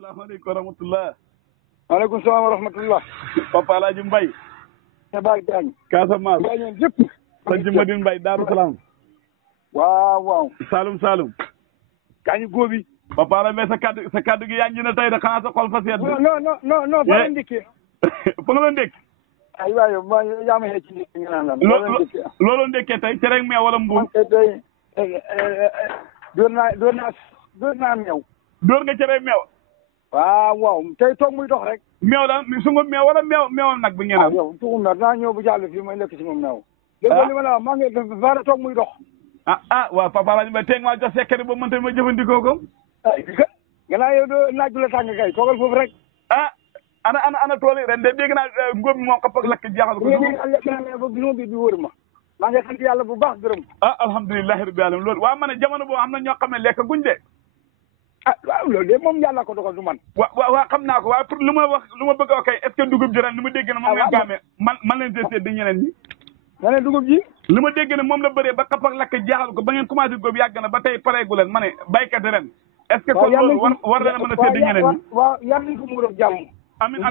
salaamaaleykum wa rahmatulah. maaleykum salaam wa rahmatulah. Papa El Hadj Mbaye. Tabaar Diagne. Casamance. Mbaye ñoom yëpp. Sanji Madine Mbaye Darou Salaam. waaw waaw. Saloum Saloum. kañu góobi. Papa la mais sa kaddu gi yaa ngi ne tey de xanaa sa xol fa sedd. non fa la ndékkee. fa nga doon ndékk. ay waay yow yaa ma xëy ci ndékki nga naan la. looloo ndékkee tey cere meew wala mbuum. tey door naa meew. door nga cere meew. waaw tey toog muy dox rek. meew daal su ma meew wala meewam nag bi ngeen am. yow tuxum na dinaa ñëw bu jàll fii may lekk si moom meew. dégg li ma la wax maa ngi vaara toog muy dox. waaw Papa El Hadj Mbaye tey nga jox secret ba mënta ma jëfandikoo ko. gannaaw yow doo naaj la tàng kay toogal foofu rek. ana tool yi ren de dégg naa ngóob mi moo xëpp ak lakk jeexal ko. ba gisuma bi wër ma. maa ngi sant yàlla bu baax gërëm. alhamdulilah rabbil alamin loolu waaw man jamono boo xam na ñoo xam ne lekk guñ de. waaw loolu de moom yàlla ko dogal du man. waaw xam naa ko waaye pour lu ma bëgg a wax kay est ce que dugub ji ren li ma dégg ne moom ngeen ko amee man leen see seet di ñeneen ñi. nga ne dugub ji. li ma dégg ne moom la bëree ba xëpp ak lakk jeexal ko ba ngeen commencé góob yàgg na ba tey pareegu leen ma ne baykat ren. est ce que kon loolu war na mën a seet di ñeneen ñi. waaw yàlla nañ ko muur ak jàmm. amiin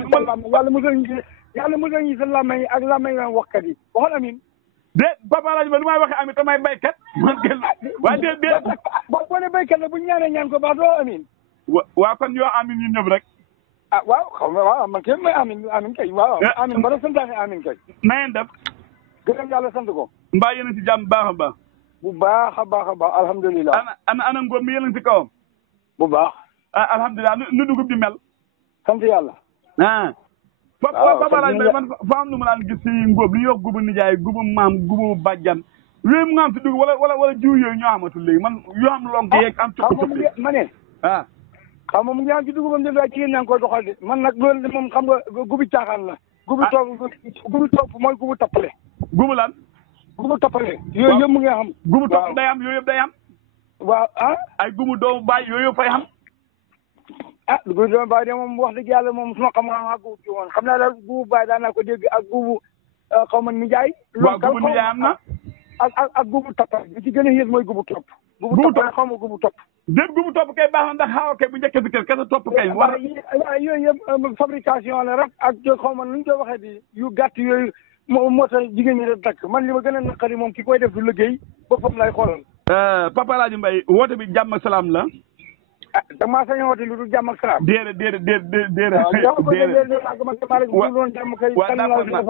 yàlla musal ñu sa làmmeñ ak làmmeñ waxkat yi waxoon amiin. Papa El Hadj Mbaye lu may waxee amiin tamay baykat. man kenn waaye déet. boo ne baykat la bu ñu ñaanee ñaan ko baax doo amiin. waaw kon yoo amiin ñun ñëpp rek. waaw xam nga waaw man kenn may amiin kay waaw. amiin ba doon santaane amiin kay. na ngeen def. gërëm yàlla sant ko. mbaa yéen a si jàmm baax a baax. bu baax a baax alhamdulilah. ana ngóob mi yéen a si kawam. bu baax. alhamdulilah nu dugub di mel. sant yàlla. Papa El Hadj Mbaye man fa am lu ma daan gis si ngóob li ñuy wax gubu nijaay gubu maam gubu bàjjan yooyu mu nga am si dugub wala jiw yooyu ñoo amatul léegi man yoo am lonk yeeg am tukki ma ne xam nga mu ngi am ci dugubam de waaye ci yéen ñaa ngi koy doxal de man nag loolu de moom xam nga gubi caaxaan la gubi topp mooy gubu tappale gubu lan gubu tappale yooyu yëpp mu ngi xam gubu topp day am yooyu yëpp day am waaw ay gubu doomu baay yooyu yëpp fay xam gubu doomu baay de moom wax dëgg yàlla moom suma xam-xam ak gubu ci woon xam naa daal gubu baay daan naa ko dégg ak gubu xaw ma nijaay waaw gubu nijaay am na ak gubu tappale bi ci gën a yées mooy gubu topp gubu topp xaw ma gubu topp déet gubu topp kay baax na ndax xaawa kay bu njëkk bi kese topp kay war yooyu yëpp fabrication la rek ak xaw ma nu ñu koy waxee di yu gàtt yooyu moo tax jigéen ñi da takk man li ma gën a naqari moom ki koy def du liggéey boppam lay xoolal Papa El Hadj Mbaye woote bi jàmm ak salaam la damaa sañ a woote lu dul jàmm ak salaam déedéet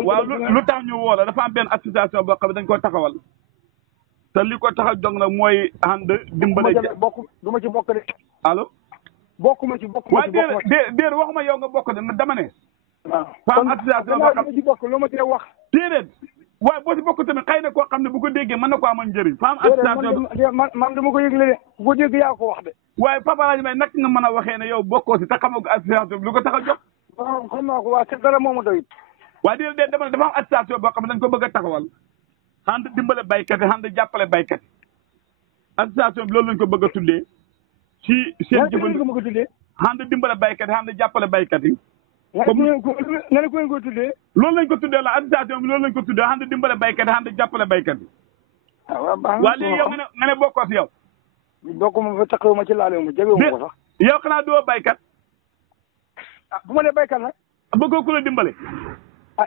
waaw lu tax ñu woo la dafa am benn association boo xam ne dañ ko taxawal te li ko tax a jóg nag mooy ànd dimbale du ma ci bokk de allo bokkuma ci waaw déedéet waxuma yow nga bokk de dama ne fa am association boo xam ci bokk lu ma ci wax déedéet waaye boo si bokk tamit xëy na koo xam ne bu ko déggee mën na ko amal njëriñ fa am association man dama ko yëgle de bu ko dégg yaa ko wax de waaye Papa El Hadj Mbaye nag nga mën a waxee ne yow bokkoo si te xamoo ko association bi lu ko tax a jóg xam naa ko waa c'est dara moomu doyut waaye déedéet dama ne dafa am association boo xam ne dañ ko bëgg a taxawal ànd dimbale baykat yi ànd jàppale baykat yi association bi loolu lañ ko bëgg a tuddee ci seen jëfandikoo ànd dimbale baykat yi ànd jàppale baykat yi nga ne ko ngeen koy tuddee loolu lañ ko tuddee la association bi loolu lañ ko tuddee ànd dimbale baykat yi ànd jàppale baykat yi waa léegi yow nga ne bokkoo si yow bokkuma fa taxaw ma ci laalewu ma jegewuma ko sax yow xanaa doo baykat bu ma ne baykat nag bëggoo ku la dimbale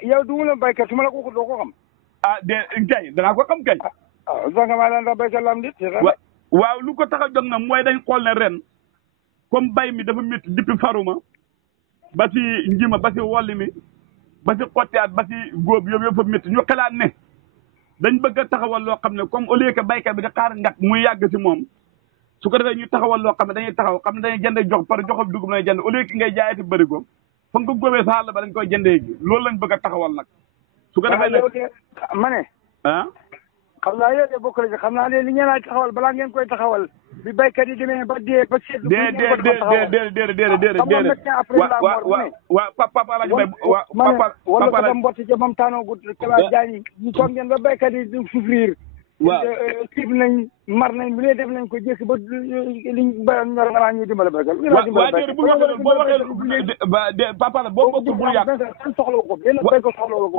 yow du ma la baykat su ma la ko waxul doo ko xam kay danaa ko xam kay sax nga maa laan ndax baykat la am dit waaw lu ko tax a jóg nag mooy dañ xool ne ren comme bay mi dafa métti depuis faruma ba si njima ba si wolli mi ba si xottiyaat ba si góob yooyu yëpp fa métti ñu xalaat ne dañ bëgg a taxawal loo xam ne comme au lieu que baykat bi di xaar ngat muy yàgg si moom su ko defee ñu taxawal loo xam ne dañuy taxaw xam ne dañuy jënd jox par joxab dugub lay jënd au lieu que ngay jaayati bërigo fa nga ko góobee sa àll ba dañ koy jëndee gi loolu lañ bëgg a taxawal nag su ko defee nag ma ne xam naa yow de bokk na xam naa ne li ngeen a taxawal balaa ngeen koy taxawal bi baykat yi demee ba dee ba seetlu déedéet waaw Papa El Hadj Mbaye wala ko dem mbotti ca mam taanoogut kala jaañi ñu toog ngeen ba baykat yi di souffrir xiif nañ mar nañ bu lee def nañ ko jékki ba liñ bayoon ñor nga naa ñuy dimbale baykat boo waxee Papa la boo bokkul bul yàq soxlawu ko benn baykat soxlawu ko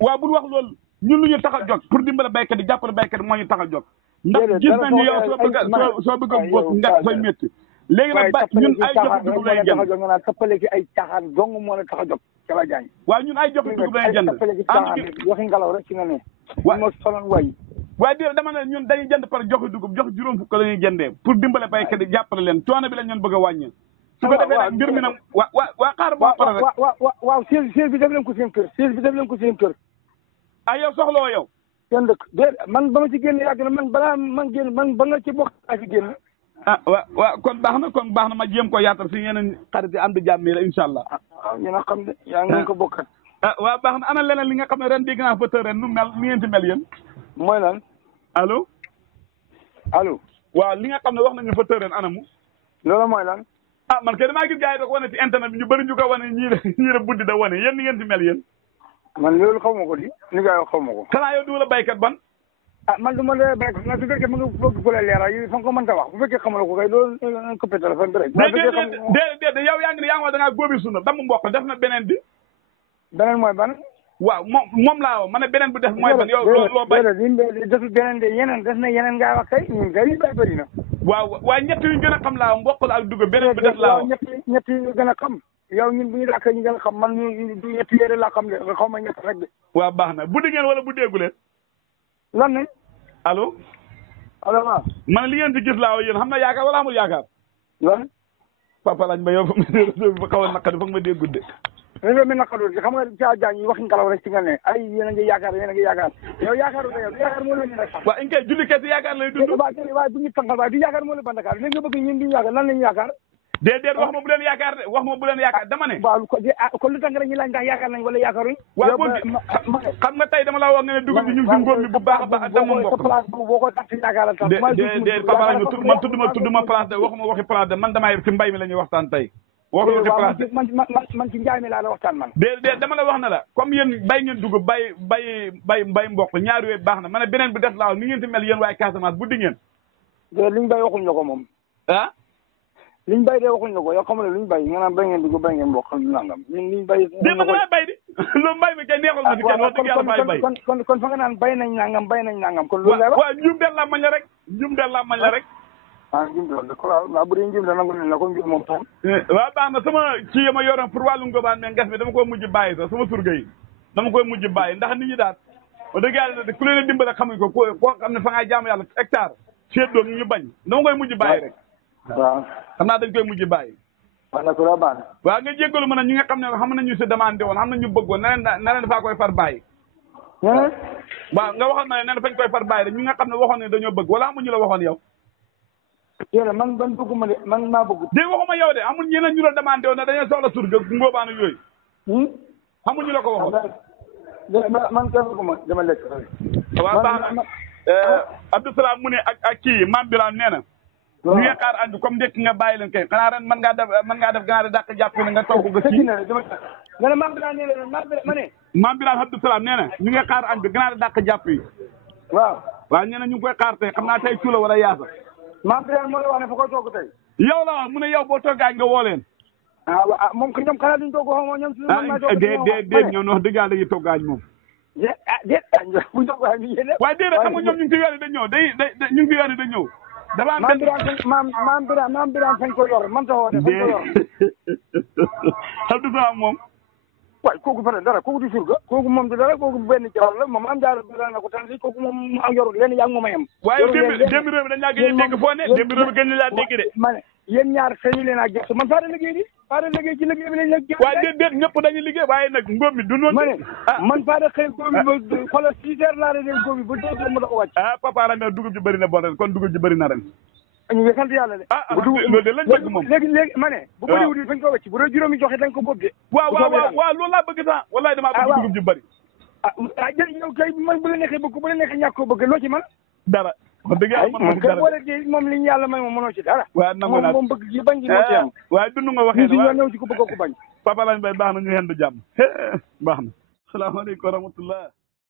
waaw bul wax loolu ñun lu ñu tax a jóg pour dimbale baykat yi jàppale baykat yi moo ñu tax a jóg ndax gis nañu yow soo bëgg a bopp ngat fay métti léegi nag ba ñun ay joxu dugub lay jënd nga naan tappale ci ay caaxaan dong moo la tax a jóg Keba Diagne. waaw ñun ay joxu dugub lay jënd tappale ci caaxaan waxi ngelaw rek ci nga ne. waaw moo sonal way. waaye déedéet dama ne ñun dañuy jënd par joxu dugub jox juróom fukk la ñuy jëndee pour dimbale baykat yi jàppale leen coono bi lañ leen bëgg a wàññi. su ko defee nag mbir mi nag waa xaar boo pare rek. waaw siège bi def leen ko seen kër siège bi def leen ko seen kër. ah yow soxloo yow. seen dëkk déedéet man ba ma ci génn yàgg na man balaa man génn man ba nga ci bokk a ci génn. ah waaw kon baax na ma jéem ko yaatal si yeneen xarit yi am di jàmm yi la incha allah. waaw ñu xam de yaa ngi ko bokkat. waaw baax na ana leneen li nga xam ne ren dégg naa fa tër ren nu mel ni ngeen ci mel yéen. mooy lan. allo. waaw li nga xam ne wax nañu fa tër ren anamu. loolu mooy lan. man kay damaa gis gars yi da ko wane ci internet bi ñu bëri ñu ko wane ñii la buddi da wane yéen ni ngeen ci mel yéen. man loolu xaw ma ko di li nga wax xaw ma ko. xanaa yow du la baykat ban. man du ma la béykat nag su fekkee ma nga bëgg ko la leeral yi fa nga ko mën ta wax bu fekkee xamaloo ko kay loolu coupé téléphone bi rek. déedéet yow yaa ngi ne yaa ngi wax da ngaa góobi sunna damm mboq def na beneen bi. beneen mooy ban. waaw moom laa wax ma ne beneen bu def mooy ban yow loo bay. desul beneen de yeneen des na yeneen ngaa wax kay ñun kay li bay bëri na. waaye ñett yu gën a xam laa wax mboq la ak dugub beneen bi def laa wax. ñett yu gën a xam. yow ñun bu ñu làkkee ñu gën a xam man ñu du ñett yére laa xam de xaw ma ñett rek de. waaw baax na bu diggeen wala bu dégguleen. lan ne. allo. waaw. man li ngeen di gis laa yéen xam na yaakaar wala amul yaakaar. lan. papa laaj ma yow fa xaw a naqari foog ma déggul de. réseau mi naqarul xam nga Keba Diagne yi wax ngelaw rek ci nga ne ay yéen a ngi yaakaar yow yaakaaru da yow yaakaar moo leen rek. waaw in kay julli kese yaakaar lay dund. waaye bu ñu tànqal waaye du yaakaar moo leen ba Dakar léegi nga bëgg ñun duñu yaakaar lan lañu yaakaar. déedéet wax ma bu leen yaakaar de wax ma bu leen yaakaar dama ne. waaw kon lu tax nga ñu laaj ndax yaakaar nañ wala yaakaaruñ. waaw xam nga tey dama la wax nga ne dugub bi ñu ngi si ngóob bi bu baax a baax dama mbokk. place boo ko tax yaakaar tax. déedéet papa lañ man tudduma place de waxuma waxi place de man damay ci mbay mi la ñuy waxtaan tey. waxuma waxi place de man ci njaay mi laa la waxtaan man. déedéet dama la wax na la comme yéen bay ngeen dugub bay mboq ñaar yooyu baax na ma ne beneen bi def laaw ni ngeen ci mel yéen waaye Casamance bu di ngeen. liñ bay waxuñ la ko moom. liñ bay de waxuñ la ko yow xam nga liñ bay nga naan bay ngeen dugub bay ngeen mboq nangam ñun liñ bay. déedéet man damay bay di loolu mbay mi kay neexal ma si kenn wax dëgg yàlla fay bay. kon fa nga naan bay nañ nangam kon loolu lay wax. waaw njum del laa mañ la rek njum del ko waaw bu dee njum del nangu nañ la ko njum moom tam. waaw baax na sama ci ma yoroon pour wàllu ngóobaan mais ngas mi dama koy mujj bàyyi sax sama surga yi dama koy mujj bàyyi ndax nit ñi daal wax dëgg yàlla ku leen a dimbale xamuñ ko koo xam ne fa ngaa jaamu yàlla hectare seet doom ñu bañ dama koy mujj bàyyi rek. waaw xam naa dañ koy mujj bàyyi. waaw nga jéggalu ma ne ñi nga xam ne xam nañu si demandé woon xam nañu bëggoon na leen dafaa koy far bàyyi. waaw nga waxoon na ne fañ koy far bàyyi rek ñi nga xam ne waxoon ne dañoo bëgg wala amuñu la waxoon yow. yéen man bëgguma de man maa bëgg. de waxuma yow de amul ñeneen ñu la demandé woon ne dañoo soxla surga ngóobaanu yooyu. xamuñu la ko waxoon. man kay bëgguma dama lekk. waaw baax na Abdou Salam mu ne ak kii Mame Birame nee na. ñu ngi xaar ànd comme ndekki nga bàyyi leen kay xanaa ren mën ngaa def gànnaar dàq jàpp ne nga togg nga kii. nga ne Mame Birame nee na ma ne. Mame Birame Abdou Salam nee na ñu ngi xaar ànd gànnaar dàq jàpp yi. waaw nee na ñu ngi koy xaar tey xam naa tey cuula wala yaasa. Mame Birame moo la wax ne fa koy togg tey. yow la wax mu ne yow boo toggee nga woo leen. moom ñoom xanaa duñ togg xaw ma ñoom. déet ñoom wax dëgg yàlla dañuy togg añ moom. buñ togg añ yéen waaye déedéet xam nga ñoom ñu ngi ci yoon yi dañ ñëw ñu ngi ci yoon yi dañ ñëw. dafa am Mame Birame fañ ko yor man taxaw de fañ ko yor. Abdou Salam moom. waaye kooku fa dara kooku du surga kooku moom du dara kooku benn jawar la moom am jaar dara na ko tan si kooku moom am yorul leen yaa ngi moom a yem. waaye démb réew mi dañ laa gën a dégg foo ne démb réew mi gën laa dégg de. ma ne yéen ñaar sañu leen a gëstu man faa da liggéey di faa da liggéey ci liggéey bi lañ la gën. waaye déet ñëpp dañuy liggéey waaye nag ngóob mi du noonu. ma ne man faa da xëy góob bi ba xoolal 6 heures laa dem góob bi ba 2 heures mu da ko wàcc. papa la ne dugub ji bëri na bon ren kon dugub ji bëri na ren. ñu ngi sant yàlla de. loolu de lañ bëgg moom léegi ma ne. bu bëri wut fañ ko wàcc bu dee juróomi joxe dañ ko boobu de. waaw loolu laa bëgg sax wallaay damaa bëgg dugub ji bëri. jërëjëf yow kay man bu la neexee bëgg bu la neexee ñàkk koo bëgg loo ci man. dara wax dëgg yàlla man dara boole gi moom li ñu yàlla may moom mënoo ci dara. waaw nangu naa moom bëgg gi bañ gi moo ci am. waaye dund nga waxee ne waaw ñëw ci ko bëgg ko bañ. papa lañ bay baax na ñu yendu jàmm baax na. salaamaaleykum wa rahmatullah